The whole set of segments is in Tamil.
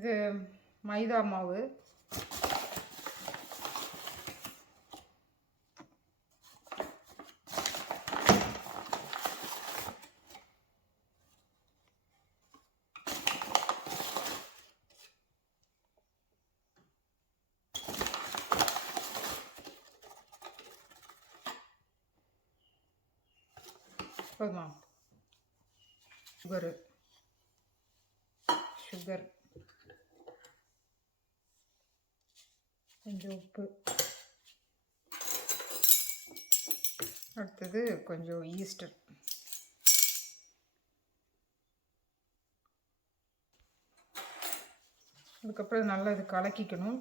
இது மைதா மாவு போதுமா சுகரு சுகர் கொஞ்சம் உப்பு. அடுத்தது கொஞ்சம் ஈஸ்டர் அதுக்கப்புறம் நல்லா இது கலக்கிக்கணும்.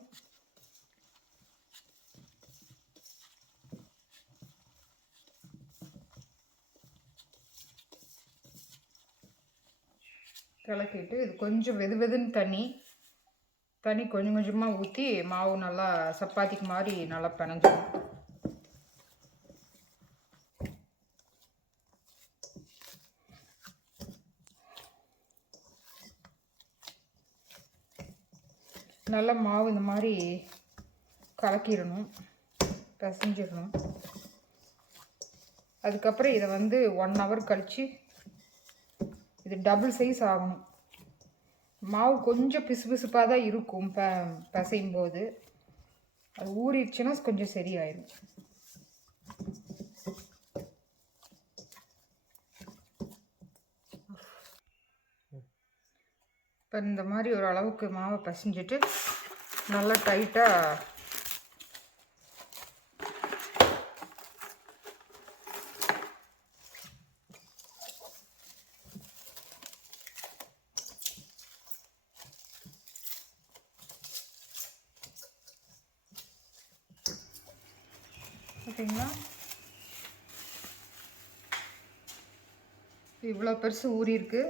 கலக்கிட்டு இது கொஞ்சம் வெது வெதுன்னு தண்ணி தண்ணி கொஞ்சம் கொஞ்சமாக ஊற்றி மாவு நல்லா சப்பாத்திக்கு மாதிரி நல்லா பினஞ்சிடும் நல்லா மாவு இந்த மாதிரி கலக்கிடணும் பிசைஞ்சிடணும். அதுக்கப்புறம் இதை வந்து ஒன் ஹவர் கழித்து இது டபுள் சைஸ் ஆகணும். மாவு கொஞ்சம் பிசுபிசுப்பாக தான் இருக்கும் ப பசையும் போது அது ஊறிடுச்சுன்னா கொஞ்சம் சரியாயிடும் இப்போ இந்த மாதிரி ஒரு அளவுக்கு மாவை பசைஞ்சிட்டு நல்லா டைட்டாக ஓகேங்களா இவ்வளோ பெருசு ஊறி இருக்கு.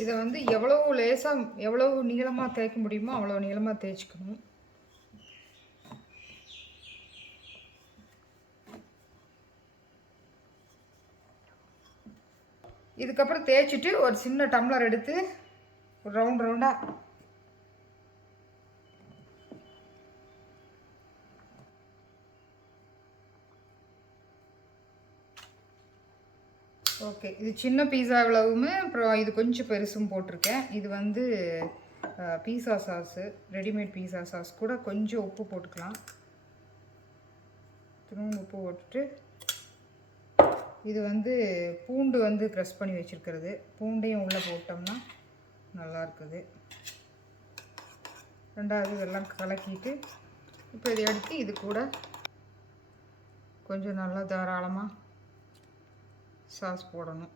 இதை வந்து எவ்வளோ லேசாக எவ்வளோ நீளமாக தேய்க்க முடியுமோ அவ்வளோ நீளமாக தேய்ச்சிக்கணும். இதுக்கப்புறம் தேய்ச்சிட்டு ஒரு சின்ன டம்ளர் எடுத்து ரவுண்ட் ரவுண்டாக ஓகே இது சின்ன பீஸா இவ்வளவுமே அப்புறம் இது கொஞ்சம் பெருசும் போட்டிருக்கேன். இது வந்து pizza sauce readymade pizza sauce கூட கொஞ்சம் உப்பு போட்டுக்கலாம். திரும்ப உப்பு போட்டுட்டு இது வந்து பூண்டு வந்து க்ரஷ் பண்ணி வச்சுருக்கிறது. பூண்டையும் உள்ளே போட்டோம்னா நல்லா இருக்குது ரெண்டாவது இதெல்லாம் கலக்கிட்டு இப்போ இதை எடுத்து இது கூட கொஞ்சம் நல்லா தாராளமாக சாஸ் போடணும்.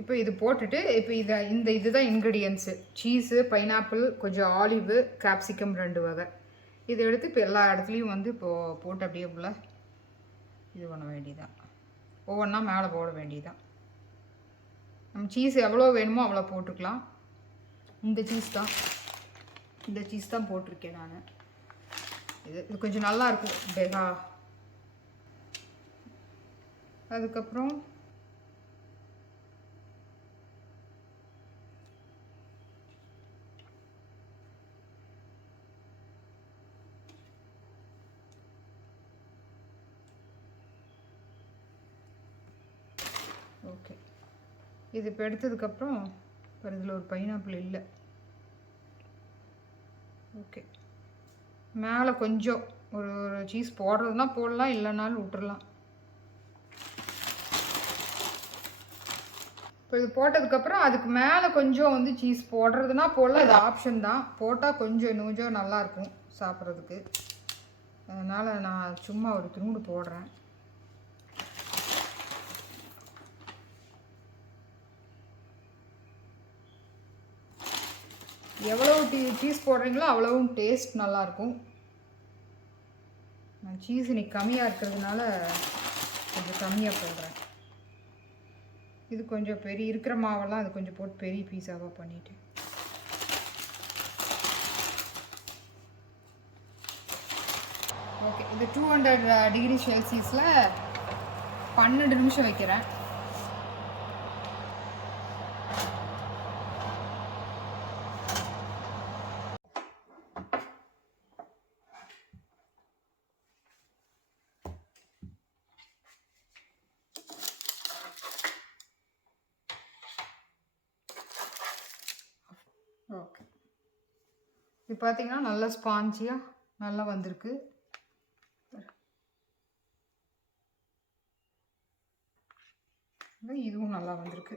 இப்போ இது போட்டுட்டு இப்போ இதை இந்த இதுதான் இன்க்ரீடியன்ஸு சீஸு பைனாப்பிள் கொஞ்சம் ஆலிவு கேப்சிகம் ரெண்டு வகை. இதை எடுத்து இப்போ எல்லா இடத்துலையும் வந்து இப்போது போட்டு அப்படியே உள்ள இது பண்ண வேண்டியதான் ஒவ்வொன்றா மேலே போட வேண்டியதான் நம்ம சீஸ் எவ்வளோ வேணுமோ அவ்வளோ போட்டுக்கலாம். இந்த சீஸ் தான். இந்த சீஸ் தான் போட்டிருக்கேன் நான். இது இது கொஞ்சம் நல்லா இருக்கும். பெகா அதுக்கப்புறம் ஓகே இது இப்போ எடுத்ததுக்கப்புறம் இப்போ இதில் ஒரு பைனாப்பிள் இல்லை. ஓகே மேலே கொஞ்சம் ஒரு ஒரு சீஸ் போடுறதுனா போடலாம் இல்லைனாலும் விட்டுறலாம். இப்போ இது போட்டதுக்கப்புறம் அதுக்கு மேலே கொஞ்சம் வந்து சீஸ் போடுறதுனா போடலாம். இது ஆப்ஷன் தான். போட்டால் கொஞ்சம் இன்னும் கொஞ்சம் நல்லாயிருக்கும் சாப்பிட்றதுக்கு. அதனால் நான் சும்மா ஒரு துண்டு போடுறேன். எவ்வளவு டீ சீஸ் போடுறீங்களோ அவ்வளவும் டேஸ்ட் நல்லாயிருக்கும். நான் சீஸ் இன்னைக்கு கம்மியாக இருக்கிறதுனால கொஞ்சம் கம்மியாக போடுறேன். இது கொஞ்சம் பெரிய இருக்கிற மாவெல்லாம் அது கொஞ்சம் போட்டு பெரிய பீஸாவாக பண்ணிவிட்டு ஓகே இது டூ ஹண்ட்ரட் டிகிரி செல்சியஸில் பன்னெண்டு நிமிஷம் வைக்கிறேன் ஓகே இது பார்த்திங்கன்னா நல்லா ஸ்பாஞ்சியாக நல்லா வந்திருக்கு. இதுவும் நல்லா வந்திருக்கு.